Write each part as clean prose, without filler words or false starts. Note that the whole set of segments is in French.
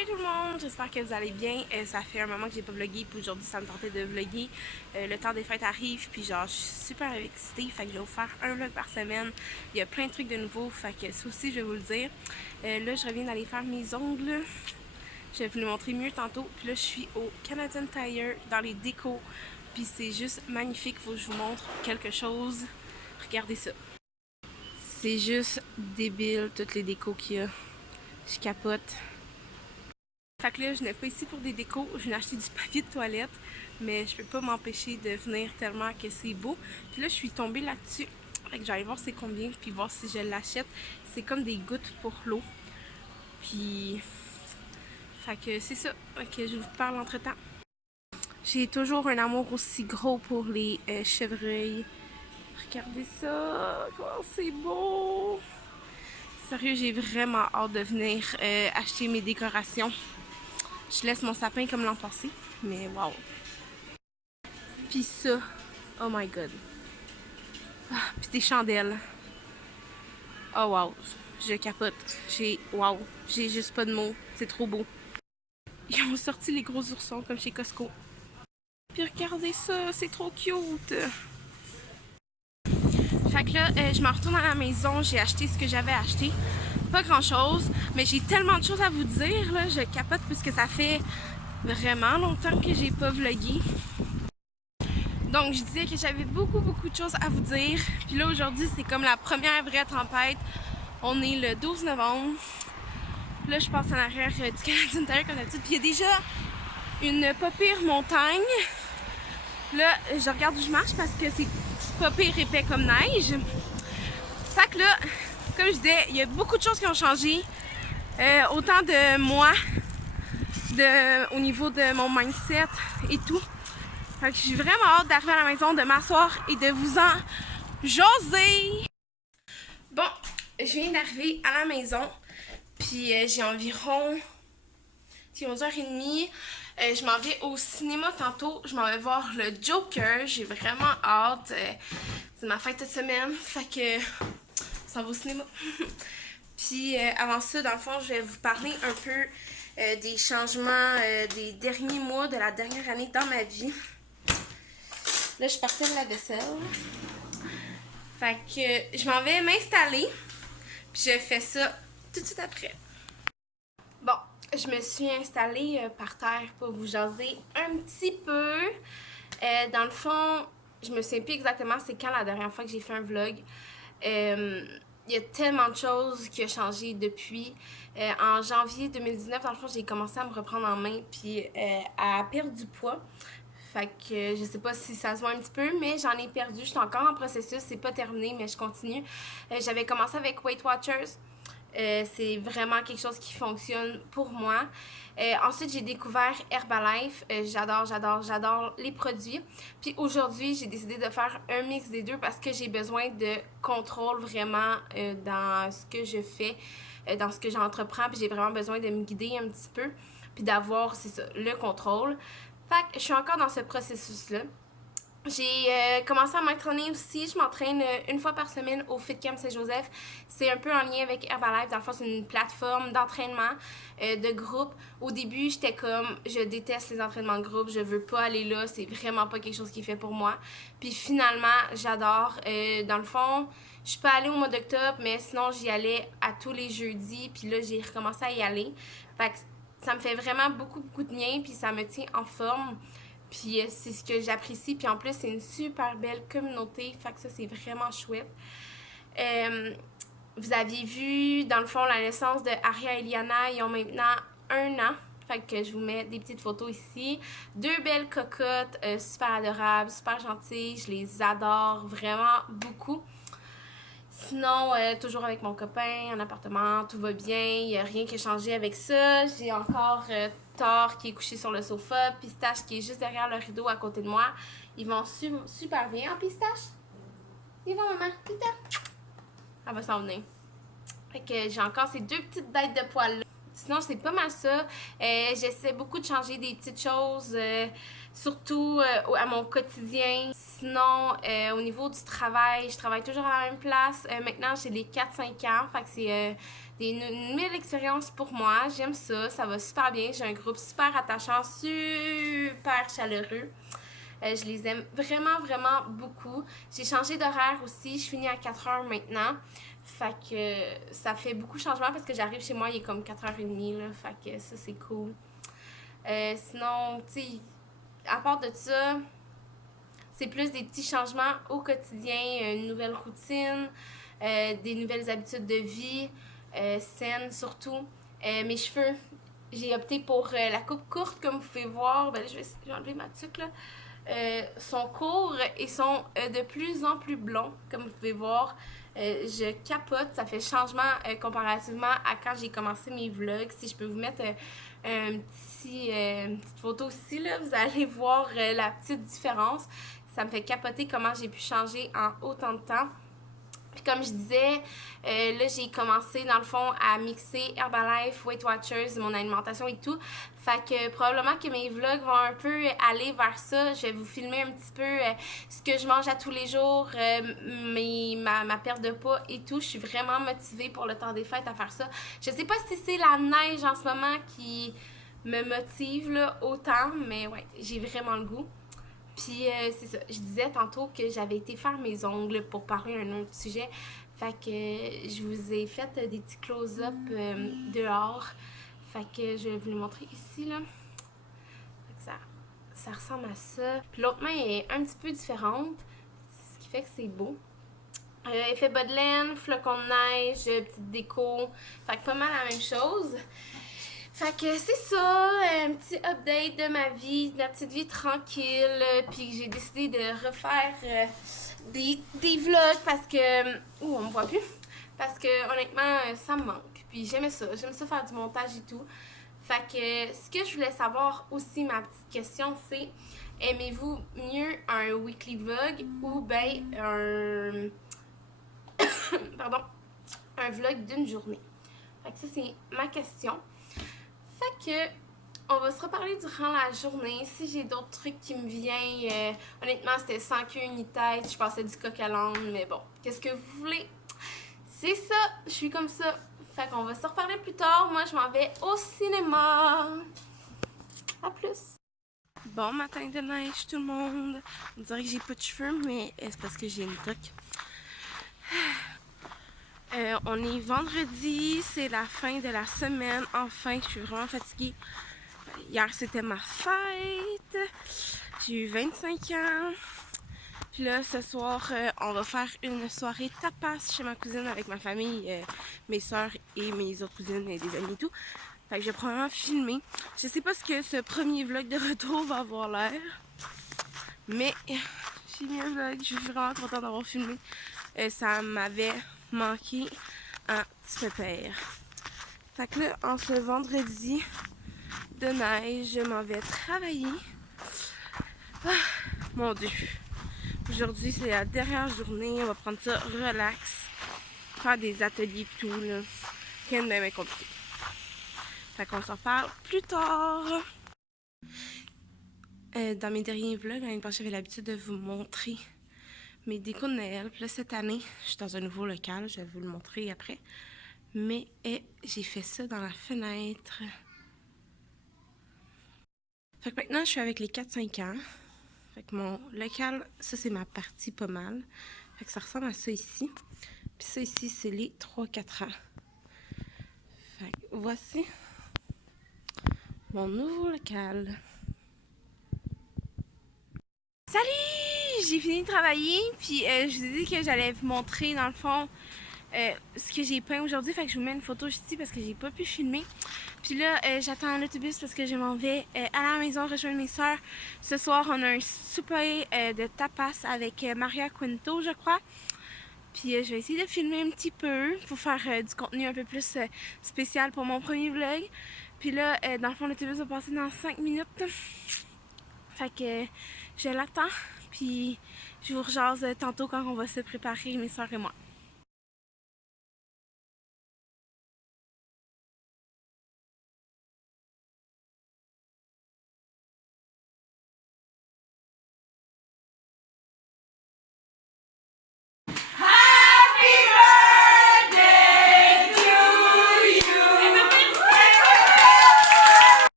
Salut tout le monde, j'espère que vous allez bien. Ça fait un moment que j'ai pas vlogué, puis aujourd'hui ça me tentait de vlogger. Le temps des fêtes arrive, puis genre je suis super excitée, fait que je vais vous faire un vlog par semaine. Il y a plein de trucs de nouveaux, fait que ça aussi je vais vous le dire. Là je reviens d'aller faire mes ongles. Je vais vous le montrer mieux tantôt. Puis là je suis au Canadian Tire dans les décos, puis c'est juste magnifique. Faut que je vous montre quelque chose. Regardez ça. C'est juste débile toutes les décos qu'il y a. Je capote. Fait que là, je n'ai pas ici pour des décos, je viens acheter du papier de toilette, mais je peux pas m'empêcher de venir tellement que c'est beau. Puis là, je suis tombée là-dessus. Fait que j'allais voir c'est combien, puis voir si je l'achète. C'est comme des gouttes pour l'eau. Puis, fait que c'est ça. Ok, je vous parle entre-temps. J'ai toujours un amour aussi gros pour les chevreuils. Regardez ça, comment c'est beau! Sérieux, j'ai vraiment hâte de venir acheter mes décorations. Je laisse mon sapin comme l'an passé, mais wow. Puis ça, oh my god. Ah, puis des chandelles. Oh wow, je capote. J'ai juste pas de mots. C'est trop beau. Ils ont sorti les gros oursons comme chez Costco. Puis regardez ça, c'est trop cute. Fait que là, je me retourne à la maison, j'ai acheté ce que j'avais acheté. Pas grand chose, mais j'ai tellement de choses à vous dire, là, je capote puisque ça fait vraiment longtemps que j'ai pas vlogué. Donc je disais que j'avais beaucoup de choses à vous dire. Puis là aujourd'hui c'est comme la première vraie tempête. On est le 12 novembre. Là je passe en arrière du Canadian Tire comme d'habitude. Puis il y a déjà une pas pire montagne. Là je regarde où je marche parce que c'est pas pire épais comme neige. Fait que là, comme je disais, il y a beaucoup de choses qui ont changé. Autant de moi, au niveau de mon mindset et tout. Fait que j'ai vraiment hâte d'arriver à la maison, de m'asseoir et de vous en jaser. Bon, je viens d'arriver à la maison, puis j'ai environ 11h30. Je m'en vais au cinéma tantôt. Je m'en vais voir le Joker. J'ai vraiment hâte. C'est ma fête cette semaine, fait que ça va au cinéma. Puis avant ça, dans le fond, je vais vous parler un peu des changements des derniers mois, de la dernière année dans ma vie. Là, je partais de la vaisselle. Fait que je m'en vais m'installer. Puis je fais ça tout de suite après. Bon, je me suis installée par terre pour vous jaser un petit peu. Dans le fond, je me souviens plus exactement c'est quand la dernière fois que j'ai fait un vlog. Il y a tellement de choses qui ont changé depuis. En janvier 2019, dans le fond, j'ai commencé à me reprendre en main puis à perdre du poids. Fait que je sais pas si ça se voit un petit peu, mais j'en ai perdu. Je suis encore en processus, c'est pas terminé, mais je continue. J'avais commencé avec Weight Watchers. C'est vraiment quelque chose qui fonctionne pour moi. Ensuite, j'ai découvert Herbalife. J'adore les produits. Puis aujourd'hui, j'ai décidé de faire un mix des deux parce que j'ai besoin de contrôle vraiment dans ce que je fais, dans ce que j'entreprends. Puis j'ai vraiment besoin de me guider un petit peu, puis d'avoir, c'est ça, le contrôle. Fait que je suis encore dans ce processus-là. J'ai commencé à m'entraîner aussi. Je m'entraîne une fois par semaine au FitCamp Saint-Joseph. C'est un peu en lien avec Herbalife. Dans le fond, c'est une plateforme d'entraînement de groupe. Au début, j'étais comme, je déteste les entraînements de groupe. Je veux pas aller là. C'est vraiment pas quelque chose qui est fait pour moi. Puis finalement, j'adore. Dans le fond, je suis pas allée au mois d'octobre, mais sinon, j'y allais à tous les jeudis. Puis là, j'ai recommencé à y aller. Fait que ça me fait vraiment beaucoup de bien. Puis ça me tient en forme. Puis c'est ce que j'apprécie. Puis en plus, c'est une super belle communauté. Fait que ça, c'est vraiment chouette. Vous aviez vu, dans le fond, la naissance de Aria et Liana. Ils ont maintenant 1 an. Fait que je vous mets des petites photos ici. 2 belles cocottes, super adorables, super gentilles. Je les adore vraiment beaucoup. Sinon, toujours avec mon copain, en appartement, tout va bien, il n'y a rien qui a changé avec ça. J'ai encore Thor qui est couché sur le sofa, Pistache qui est juste derrière le rideau à côté de moi. Ils vont super bien. Oh, Pistache! Ils vont, maman. Pistache! Elle va s'en venir. Fait que j'ai encore ces 2 petites bêtes de poils là. Sinon, c'est pas mal ça. J'essaie beaucoup de changer des petites choses, surtout à mon quotidien. Sinon, au niveau du travail, je travaille toujours à la même place. Maintenant, j'ai les 4-5 ans, fait que c'est une nouvelle expérience pour moi. J'aime ça, ça va super bien. J'ai un groupe super attachant, super chaleureux. Je les aime vraiment, vraiment beaucoup. J'ai changé d'horaire aussi. Je finis à 4 heures maintenant. Fait que ça fait beaucoup de changements parce que j'arrive chez moi, il est comme 4h30. Là, fait que ça, c'est cool. Sinon, tu sais, à part de ça, c'est plus des petits changements au quotidien, une nouvelle routine, des nouvelles habitudes de vie, saines surtout. Mes cheveux, j'ai opté pour la coupe courte, comme vous pouvez voir. Ben là, je vais enlever ma tuque, là. Sont courts et sont de plus en plus blonds, comme vous pouvez voir. Je capote, ça fait changement comparativement à quand j'ai commencé mes vlogs. Si je peux vous mettre une petite photo ici, là, vous allez voir la petite différence. Ça me fait capoter comment j'ai pu changer en autant de temps. Puis comme je disais, là j'ai commencé dans le fond à mixer Herbalife, Weight Watchers, mon alimentation et tout. Fait que probablement que mes vlogs vont un peu aller vers ça. Je vais vous filmer un petit peu ce que je mange à tous les jours, ma perte de poids et tout. Je suis vraiment motivée pour le temps des fêtes à faire ça. Je sais pas si c'est la neige en ce moment qui me motive là, autant, mais ouais, j'ai vraiment le goût. Puis c'est ça, je disais tantôt que j'avais été faire mes ongles pour parler d'un autre sujet. Fait que je vous ai fait des petits close-up dehors. Fait que je vais vous les montrer ici là. Fait que ça ressemble à ça. Puis l'autre main est un petit peu différente, ce qui fait que c'est beau. Effet bas de laine, flocons de neige, petite déco. Fait que pas mal la même chose. Fait que c'est ça, un petit update de ma vie, de ma petite vie tranquille. Puis j'ai décidé de refaire des vlogs parce que. Ouh, on me voit plus. Parce que honnêtement, ça me manque. Puis j'aime ça faire du montage et tout. Fait que ce que je voulais savoir aussi, ma petite question, c'est aimez-vous mieux un weekly vlog ou ben un. Pardon, un vlog d'une journée? Fait que ça, c'est ma question. Fait que on va se reparler durant la journée. Si j'ai d'autres trucs qui me viennent, honnêtement, c'était sans queue ni tête. Je passais du coq à l'âne, mais bon, qu'est-ce que vous voulez? C'est ça, je suis comme ça. Fait qu'on va se reparler plus tard. Moi, je m'en vais au cinéma. À plus. Bon matin de neige, tout le monde. On dirait que j'ai pas de cheveux, mais c'est parce que j'ai une toque. On est vendredi, c'est la fin de la semaine. Enfin, je suis vraiment fatiguée. Hier, c'était ma fête. J'ai eu 25 ans. Puis là, ce soir, on va faire une soirée tapas chez ma cousine avec ma famille, mes soeurs et mes autres cousines et des amis et tout. Fait que je vais probablement filmer. Je sais pas ce que ce premier vlog de retour va avoir l'air. Mais j'ai mis un vlog, je suis vraiment contente d'avoir filmé. Ça m'avait manqué un petit pépère. Fait que là, en ce vendredi de neige, je m'en vais travailler. Ah, mon Dieu. Aujourd'hui, c'est la dernière journée. On va prendre ça relax. Faire des ateliers et tout, là. Rien de même compliqué. Fait qu'on s'en parle plus tard. Dans mes derniers vlogs, l'année passée, j'avais l'habitude de vous montrer mes décos de Noël. Puis là, cette année, je suis dans un nouveau local. Je vais vous le montrer après. Mais j'ai fait ça dans la fenêtre. Fait que maintenant, je suis avec les 4-5 ans. Fait que mon local, ça c'est ma partie pas mal. Fait que ça ressemble à ça ici. Puis ça ici, c'est les 3-4 ans. Fait que voici mon nouveau local. Salut! J'ai fini de travailler, puis je vous ai dit que j'allais vous montrer dans le fond ce que j'ai peint aujourd'hui. Fait que je vous mets une photo ici parce que j'ai pas pu filmer. Puis là, j'attends l'autobus parce que je m'en vais à la maison rejoindre mes soeurs. Ce soir, on a un souper de tapas avec Maria Quinto, je crois. Puis je vais essayer de filmer un petit peu pour faire du contenu un peu plus spécial pour mon premier vlog. Puis là, dans le fond, l'autobus va passer dans 5 minutes. Fait que je l'attends. Puis je vous rejase tantôt quand on va se préparer, mes soeurs et moi.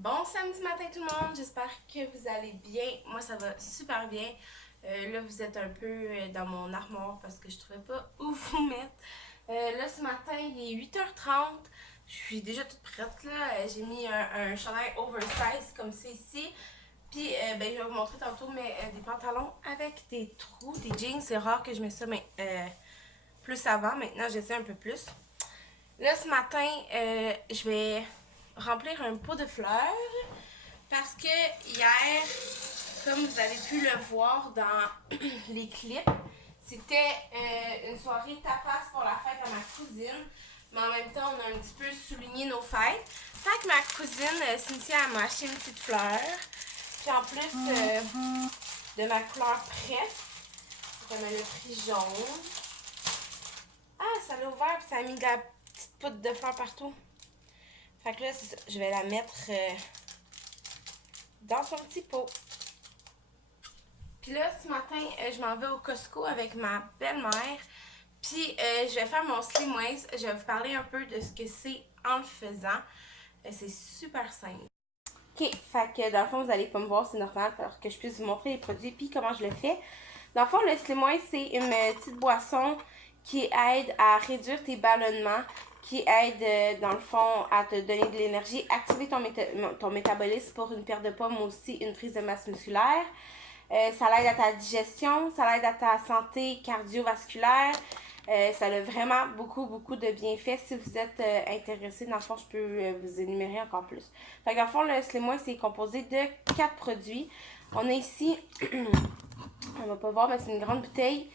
Bon samedi matin tout le monde, j'espère que vous allez bien. Moi ça va super bien. Là vous êtes un peu dans mon armoire parce que je trouvais pas où vous mettre. Là ce matin il est 8h30, je suis déjà toute prête là. J'ai mis un chandail oversize comme c'est ici. Puis ben, je vais vous montrer tantôt mais, des pantalons avec des trous, des jeans. C'est rare que je mets ça mais, plus avant, maintenant j'essaie un peu plus. Là ce matin je vais remplir un pot de fleurs parce que hier, comme vous avez pu le voir dans les clips, c'était une soirée tapas pour la fête à ma cousine. Mais en même temps, on a un petit peu souligné nos fêtes. Fait que ma cousine, Cynthia, elle m'a acheté une petite fleur. Puis en plus de ma couleur prête, elle m'a le prix jaune. Ah, ça l'a ouvert puis ça a mis de la petite poudre de fleurs partout. Fait que là, c'est ça. Je vais la mettre dans son petit pot. Puis là, ce matin, je m'en vais au Costco avec ma belle-mère. Puis je vais faire mon slim waist. Je vais vous parler un peu de ce que c'est en le faisant. C'est super simple. Ok, fait que dans le fond, vous allez pas me voir, c'est normal, pour que je puisse vous montrer les produits puis comment je le fais. Dans le fond, le slim waist, c'est une petite boisson qui aide à réduire tes ballonnements, qui aide dans le fond à te donner de l'énergie, activer ton métabolisme pour une perte de poids, mais aussi une prise de masse musculaire. Ça l'aide à ta digestion, ça l'aide à ta santé cardiovasculaire. Ça a vraiment beaucoup de bienfaits. Si vous êtes intéressé, dans le fond, je peux vous énumérer encore plus. Fait que dans le fond, le Slim Way, c'est composé de 4 produits. On a ici, on va pas voir, mais c'est une grande bouteille.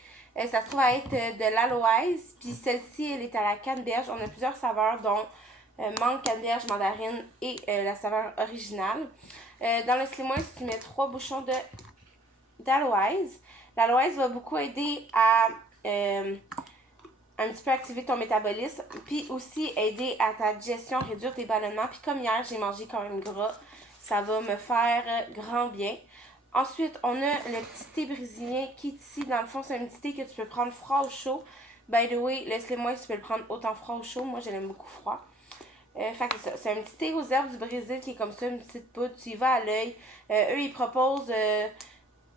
Ça se trouve à être de l'aloès. Puis celle-ci, elle est à la canneberge. On a plusieurs saveurs, dont mangue, canneberge, mandarine et la saveur originale. Dans le Slim Way, tu mets 3 bouchons d'aloès. L'aloès va beaucoup aider à un petit peu activer ton métabolisme, puis aussi aider à ta digestion, réduire tes ballonnements. Puis comme hier, j'ai mangé quand même gras, ça va me faire grand bien. Ensuite, on a le petit thé brésilien qui est ici. Dans le fond, c'est un petit thé que tu peux prendre froid ou chaud. By the way, laisse-le-moi, tu peux le prendre autant froid ou chaud. Moi, je l'aime beaucoup froid. Fait que c'est un petit thé aux herbes du Brésil qui est comme ça, une petite poudre. Tu y vas à l'œil. Eux, ils proposent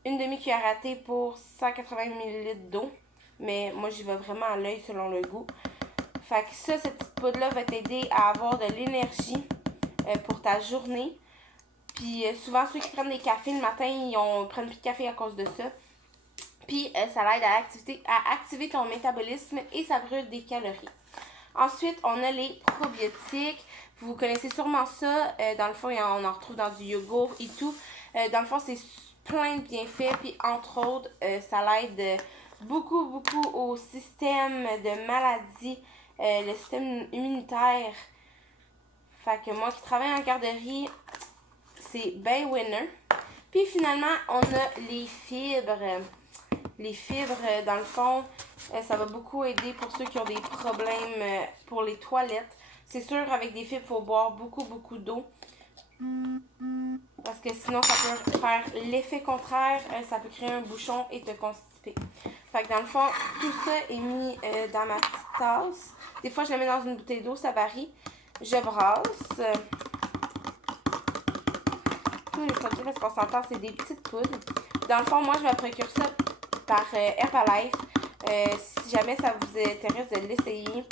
une demi-cuillère à thé pour 180 ml d'eau. Mais moi, j'y vais vraiment à l'œil selon le goût. Fait que ça, cette petite poudre-là va t'aider à avoir de l'énergie pour ta journée. Puis souvent, ceux qui prennent des cafés le matin, prennent plus de café à cause de ça. Puis ça l'aide à activer ton métabolisme et ça brûle des calories. Ensuite, on a les probiotiques. Vous connaissez sûrement ça. Dans le fond, on en retrouve dans du yogourt et tout. Dans le fond, c'est plein de bienfaits. Puis entre autres, ça l'aide beaucoup au système de maladies, le système immunitaire. Fait que moi qui travaille en garderie, c'est bien winner. Puis finalement, on a les fibres. Les fibres, dans le fond, ça va beaucoup aider pour ceux qui ont des problèmes pour les toilettes. C'est sûr, avec des fibres, il faut boire beaucoup d'eau. Parce que sinon, ça peut faire l'effet contraire. Ça peut créer un bouchon et te constiper. Fait que dans le fond, tout ça est mis dans ma petite tasse. Des fois, je le mets dans une bouteille d'eau, ça varie. Je brasse. Tous les produits, parce qu'on s'entend, c'est des petites poudres. Dans le fond, moi, je me procure ça par Herbalife. Si jamais ça vous intéresse de l'essayer,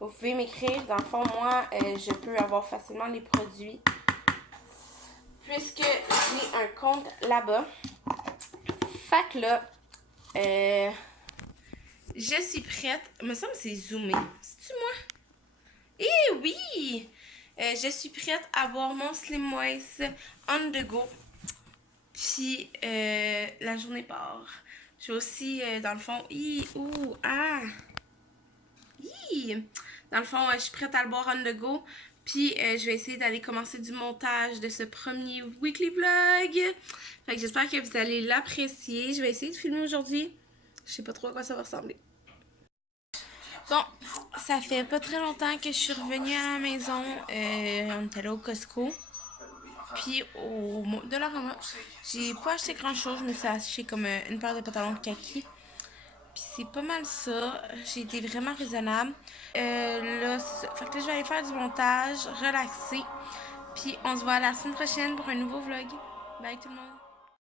vous pouvez m'écrire. Dans le fond, moi, je peux avoir facilement les produits. Puisque j'ai un compte là-bas. Fait que là, je suis prête. Il me semble que c'est zoomé. C'est-tu moi? Eh oui! Je suis prête à boire mon Slim Waist on the go. Puis la journée part. Je vais aussi, dans le fond, dans le fond, je suis prête à le boire on the go. Puis je vais essayer d'aller commencer du montage de ce premier weekly vlog. Fait que j'espère que vous allez l'apprécier. Je vais essayer de filmer aujourd'hui. Je sais pas trop à quoi ça va ressembler. Bon, ça fait pas très longtemps que je suis revenue à la maison. On était là au Costco. Puis au Dollarama. J'ai pas acheté grand chose. Je me suis acheté comme une paire de pantalons de kaki. Puis c'est pas mal ça. J'ai été vraiment raisonnable. Là, c'est ça. Fait que là, je vais aller faire du montage, relaxer. Puis on se voit la semaine prochaine pour un nouveau vlog. Bye tout le monde!